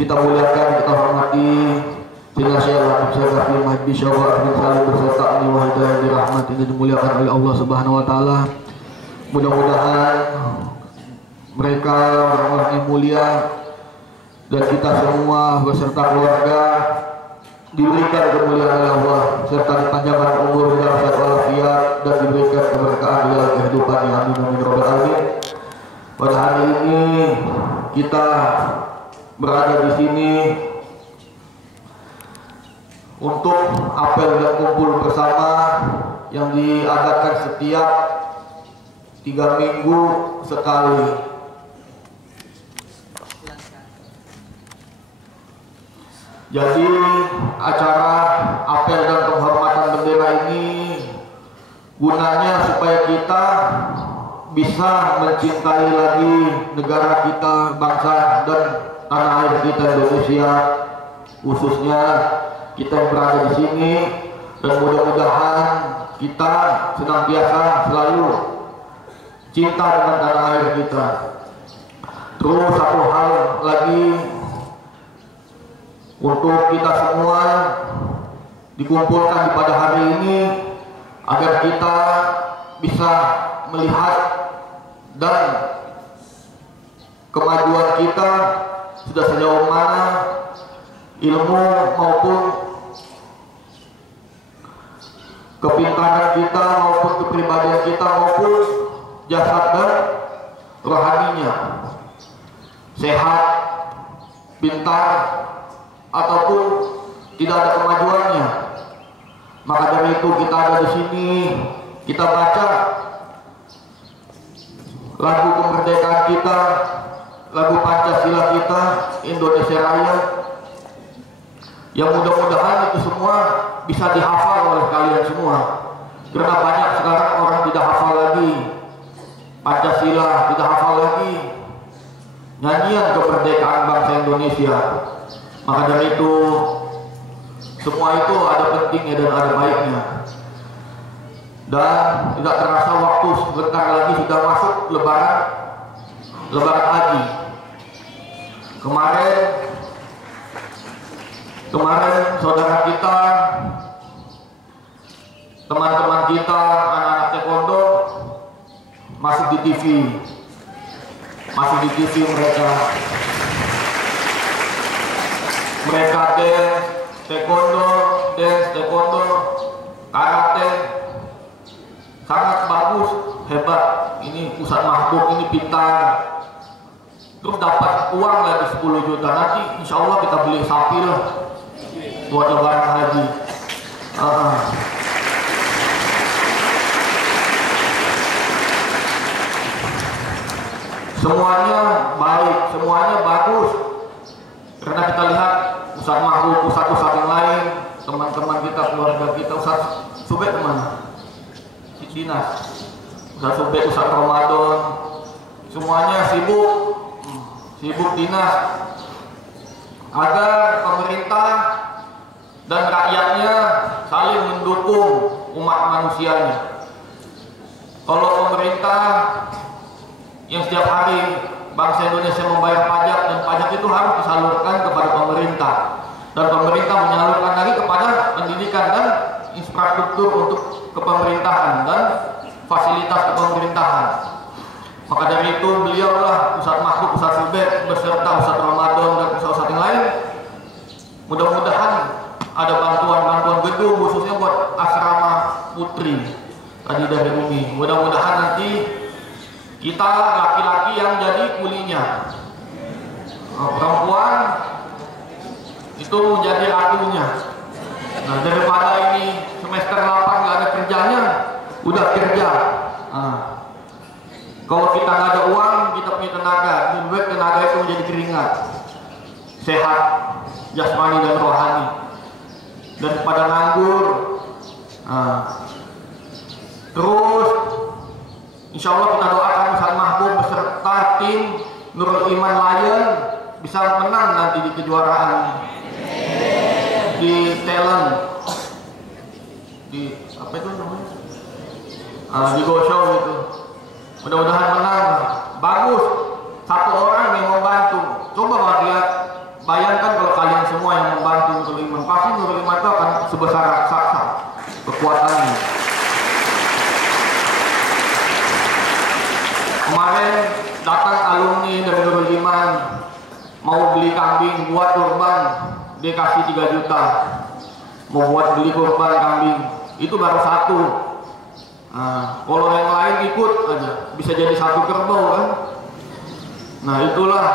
kita muliakan, kita hormati Sayyidina Syekh Al-Habib Mahdi Syawal bin Salim beserta ahli wahidah dirahmat ini dimuliakan oleh Allah Subhanahu wa taala. Mudah-mudahan mereka orang-orang yang mulia dan kita semua beserta keluarga diberikan kemuliaan oleh Allah serta dipanjangkan umur dalam sehat walafiat dan diberikan keberkahan dalam kehidupan yang amin amin robbal alamin. Pada hari ini kita berada di sini untuk apel dan kumpul bersama yang diadakan setiap 3 minggu sekali. Jadi acara apel dan penghormatan bendera ini gunanya supaya kita bisa mencintai lagi negara kita, bangsa dan tanah air kita Indonesia, khususnya kita yang berada di sini, dan mudah-mudahan kita senantiasa selalu cinta dengan tanah air kita. Terus satu hal lagi, untuk kita semua dikumpulkan pada hari ini agar kita bisa melihat dan kemajuan kita sudah sejauh mana ilmu maupun kepintaran kita maupun kepribadian kita maupun jasad dan rohaninya, sehat, pintar ataupun tidak ada kemajuannya. Maka dari itu kita ada di sini, kita baca lagu kemerdekaan kita, lagu Pancasila kita, Indonesia Raya, yang mudah-mudahan itu semua bisa dihafal oleh kalian semua, karena banyak sekarang orang tidak hafal lagi Pancasila, tidak hafal lagi nyanyian kemerdekaan bangsa Indonesia. Maka dari itu semua itu ada pentingnya dan ada baiknya. Dan tidak terasa waktu sebentar lagi sudah masuk Lebaran Haji. Kemarin saudara kita, teman-teman kita, anak-anak taekwondo masuk di TV mereka dance taekwondo, karate, sangat bagus, hebat. Ini Ustaz Mahbub ini pintar, terus dapat uang lagi 10 juta. Nanti insya Allah kita beli sapi lah buat Lebaran Haji. Semuanya baik, semuanya bagus, karena kita lihat Ustaz Mahbub, Ustaz yang lain, teman-teman kita, keluarga kita, Ustaz Subek kemana? Dinas, Ustaz Subek, Ustaz Ramadan, semuanya sibuk dinas, agar pemerintah dan rakyatnya saling mendukung umat manusianya. Kalau pemerintah yang setiap hari bangsa Indonesia membayar pajak, dan pajak itu harus disalurkan kepada pemerintah, dan pemerintah menyalurkan lagi kepada pendidikan dan infrastruktur untuk kepemerintahan dan fasilitas kepemerintahan. Maka dari itu beliaulah Ustaz Mahbub, Ustaz Subek beserta Ustaz Ramadan dan Ustaz yang lain, mudah-mudahan ada bantuan gedung khususnya buat asrama putri tadi dari Umi. Mudah-mudahan nanti kita laki-laki yang jadi kulinya, perempuan itu menjadi adunya. Nah, daripada ini semester 8 nggak ada kerjanya, udah kerja. Kalau kita nggak ada uang, kita punya tenaga, tenaga itu menjadi keringat, sehat jasmani dan rohani. Dan pada nganggur, terus insya Allah kita doakan Ustaz Mahbub beserta tim Nurul Iman Lion bisa menang nanti di kejuaraan di talent, di apa itu namanya, di Go Show itu. Mudah-mudahan menang, bagus. Satu orang yang membantu. Coba lihat, bayangkan sebesar raksasa kekuatannya. Kemarin datang alumni dari Nurul Iman mau beli kambing buat kurban, dia kasih 3 juta mau buat beli kurban kambing, itu baru 1. Nah, kalau yang lain ikut aja bisa jadi 1 kerbau kan. Nah, itulah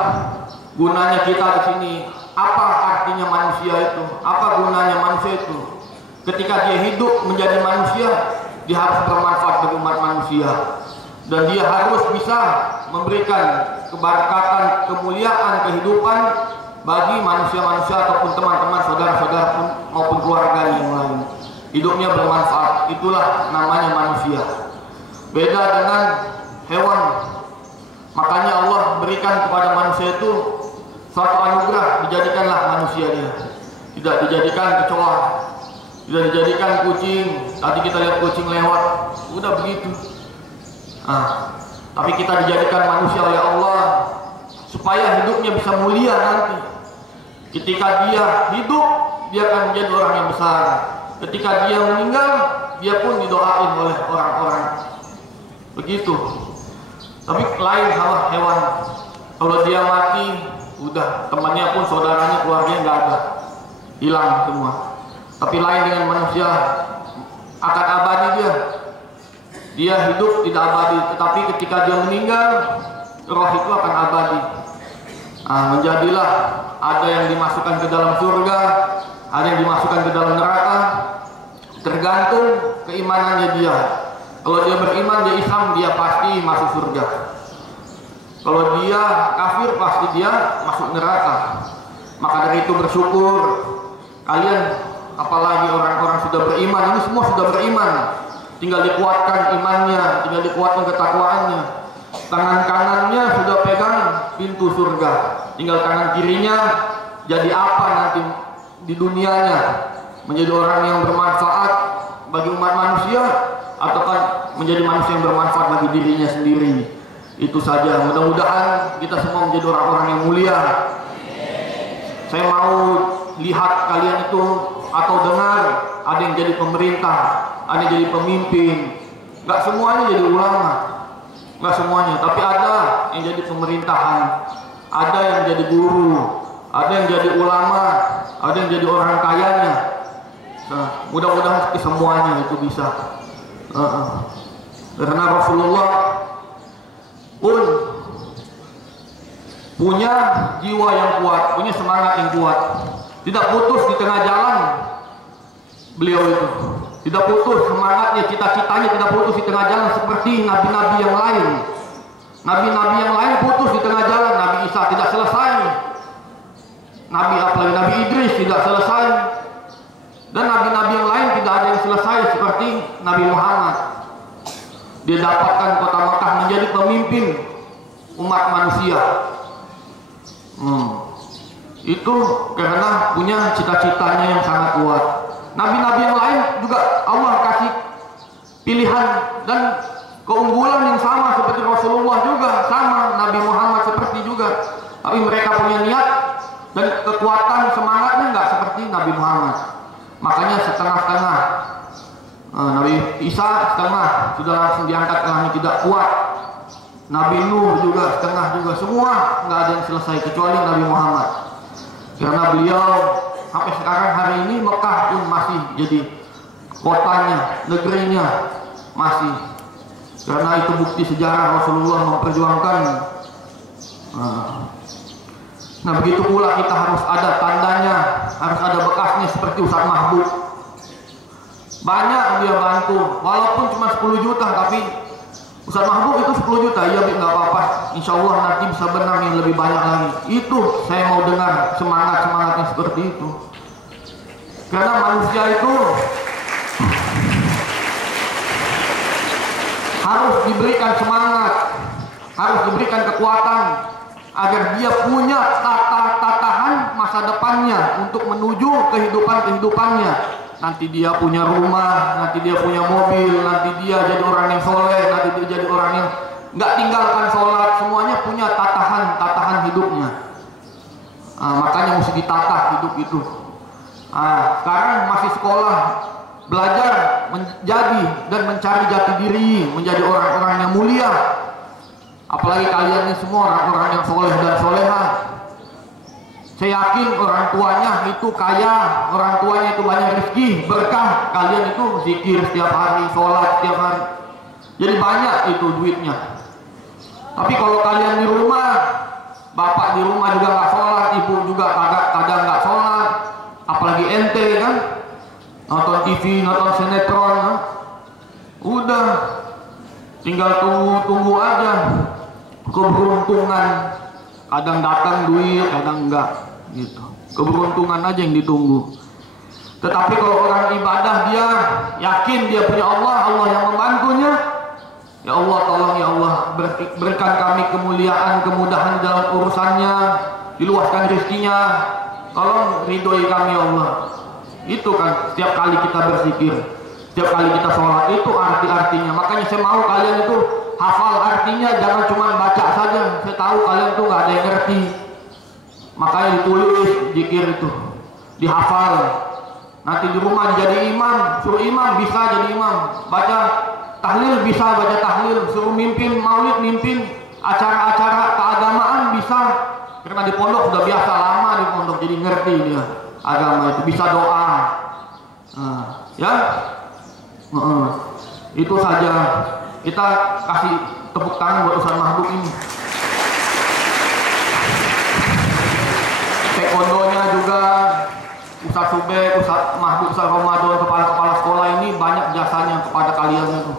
gunanya kita di sini. Apa artinya manusia itu? Apa gunanya manusia itu? Ketika dia hidup menjadi manusia, dia harus bermanfaat bagi umat manusia, dan dia harus bisa memberikan keberkatan, kemuliaan, kehidupan bagi manusia-manusia ataupun teman-teman, saudara-saudara maupun keluarga yang lain. Hidupnya bermanfaat, itulah namanya manusia. Beda dengan hewan. Makanya Allah berikan kepada manusia itu suatu anugerah, dijadikanlah manusia dia. Tidak dijadikan kecoa, tidak dijadikan kucing. Tadi kita lihat kucing lewat, udah begitu. Tapi kita dijadikan manusia oleh Allah supaya hidupnya bisa mulia nanti. Ketika dia hidup, dia akan menjadi orang yang besar. Ketika dia meninggal, dia pun didoain oleh orang-orang. Begitu. Tapi lain sama hewan. Kalau dia mati, udah temannya pun, saudaranya, keluarganya nggak ada, hilang semua. Tapi lain dengan manusia, akan abadi dia. Dia hidup tidak abadi, tetapi ketika dia meninggal, roh itu akan abadi. Menjadilah ada yang dimasukkan ke dalam surga, ada yang dimasukkan ke dalam neraka, tergantung keimanannya dia. Kalau dia beriman, dia Islam, dia pasti masuk surga. Kalau dia kafir, pasti dia masuk neraka. Maka dari itu bersyukur kalian, apalagi orang-orang sudah beriman, ini semua sudah beriman, tinggal dikuatkan imannya, tinggal dikuatkan ketakwaannya. Tangan kanannya sudah pegang pintu surga, tinggal tangan kirinya jadi apa nanti di dunianya, menjadi orang yang bermanfaat bagi umat manusia ataukah menjadi manusia yang bermanfaat bagi dirinya sendiri. Itu saja. Mudah-mudahan kita semua menjadi orang-orang yang mulia. Saya mau lihat kalian itu atau dengar ada yang jadi pemerintah, ada yang jadi pemimpin. Gak semuanya jadi ulama, gak semuanya, tapi ada yang jadi pemerintahan, ada yang jadi guru, ada yang jadi ulama, ada yang jadi orang kayanya. Nah, mudah-mudahan semuanya itu bisa. Karena Rasulullah pun punya jiwa yang kuat, punya semangat yang kuat, tidak putus di tengah jalan. Beliau itu tidak putus semangatnya, cita-citanya tidak putus di tengah jalan seperti nabi-nabi yang lain. Nabi-nabi yang lain putus di tengah jalan. Nabi Isa tidak selesai, apalagi Nabi Idris tidak selesai, dan nabi-nabi yang lain tidak ada yang selesai seperti Nabi Muhammad. Dia dapatkan kota Mekah menjadi pemimpin umat manusia. Itu karena punya cita-citanya yang sangat kuat. Nabi-nabi yang lain juga Allah kasih pilihan dan keunggulan yang sama seperti Rasulullah juga, sama Nabi Muhammad seperti juga. Tapi mereka punya niat dan kekuatan semangatnya nggak seperti Nabi Muhammad. Makanya setengah-setengah. Nabi Isa setengah sudah langsung diangkat karena tidak kuat. Nabi Nuh juga setengah juga. Semua nggak ada yang selesai kecuali Nabi Muhammad. Karena beliau sampai sekarang hari ini Mekah pun masih jadi kotanya, negerinya masih. Karena itu bukti sejarah Rasulullah memperjuangkan. Nah, begitu pula kita harus ada tandanya, harus ada bekasnya seperti Ustaz Mahbub. Banyak dia bantu, walaupun cuma 10 juta, tapi Ustaz Mahbub itu 10 juta, ya nggak apa-apa. Insya Allah nanti bisa benar yang lebih banyak lagi. Itu saya mau dengar semangatnya seperti itu. Karena manusia itu harus diberikan semangat, harus diberikan kekuatan agar dia punya tatahan masa depannya untuk menuju kehidupannya. Nanti dia punya rumah, nanti dia punya mobil, nanti dia jadi orang yang soleh, nanti dia jadi orang yang nggak tinggalkan sholat, semuanya punya tatahan hidupnya. Makanya mesti ditata hidup itu. Sekarang masih sekolah, belajar menjadi dan mencari jati diri, menjadi orang-orang yang mulia. Apalagi kalian ini semua orang-orang yang soleh dan soleha. Saya yakin orang tuanya itu kaya, orang tuanya itu banyak rezeki, berkah. Kalian itu zikir setiap hari, sholat setiap hari, jadi banyak itu duitnya. Tapi kalau kalian di rumah, bapak di rumah juga nggak sholat, ibu juga kadang nggak sholat, apalagi ente kan, nonton TV, nonton sinetron, kan? Udah tinggal tunggu aja keberuntungan. Kadang datang duit, kadang enggak gitu. Keberuntungan aja yang ditunggu. Tetapi kalau orang ibadah, dia yakin dia punya Allah, Allah yang membantunya. Ya Allah, tolong ya Allah, berikan kami kemuliaan, kemudahan dalam urusannya, diluaskan rezekinya, tolong ridhoi kami ya Allah. Itu kan setiap kali kita berzikir, setiap kali kita sholat, itu arti-artinya. Makanya saya mau kalian itu hafal artinya, jangan cuma baca saja. Saya tahu kalian tuh nggak ada yang ngerti, makanya ditulis zikir itu, dihafal. Nanti di rumah jadi imam, suruh imam bisa jadi imam, baca tahlil bisa baca tahlil, suruh mimpin maulid, mimpin acara-acara keagamaan bisa, karena di pondok sudah biasa lama di pondok, jadi ngerti dia agama itu, bisa doa. Ya, itu saja. Kita kasih tepuk tangan buat Ustaz Mahbub ini. Taekwondonya juga Ustaz Subek, Ustaz Mahbub, Ustaz Ramadan, kepala-kepala sekolah ini banyak jasanya kepada kalian itu.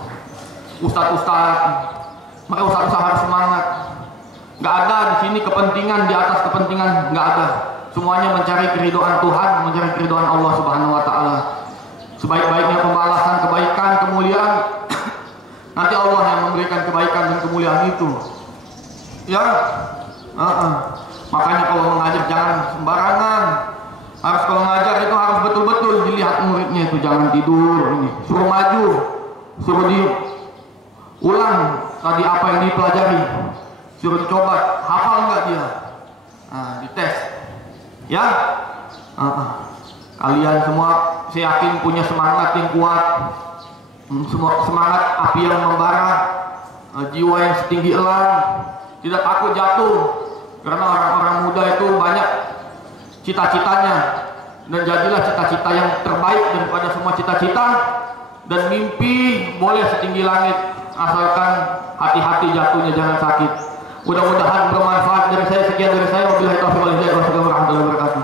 Ustaz-ustaz, maka ustaz-ustaz harus semangat. Nggak ada di sini kepentingan di atas kepentingan, nggak ada. Semuanya mencari keridhaan Tuhan, mencari keridhaan Allah Subhanahu Wa Taala. Sebaik-baiknya pembalasan kebaikan, kemuliaan, nanti Allah yang memberikan kebaikan dan kemuliaan itu. Ya, makanya kalau mengajar jangan sembarangan. Harus kalau mengajar itu harus betul-betul dilihat muridnya itu, jangan tidur ini. Suruh maju, suruh diulang tadi apa yang dipelajari, suruh dicoba, hafal nggak dia, dites. Ya, kalian semua saya yakin punya semangat yang kuat. Semangat api yang membara, jiwa yang setinggi elang, tidak takut jatuh, karena orang-orang muda itu banyak cita-citanya, dan jadilah cita-cita yang terbaik daripada semua cita-cita. Dan mimpi boleh setinggi langit, asalkan hati-hati jatuhnya, jangan sakit. Mudah-mudahan bermanfaat dari saya. Sekian dari saya, wabillahi taufiq wal hidayah, wassalamu warahmatullahi wabarakatuh.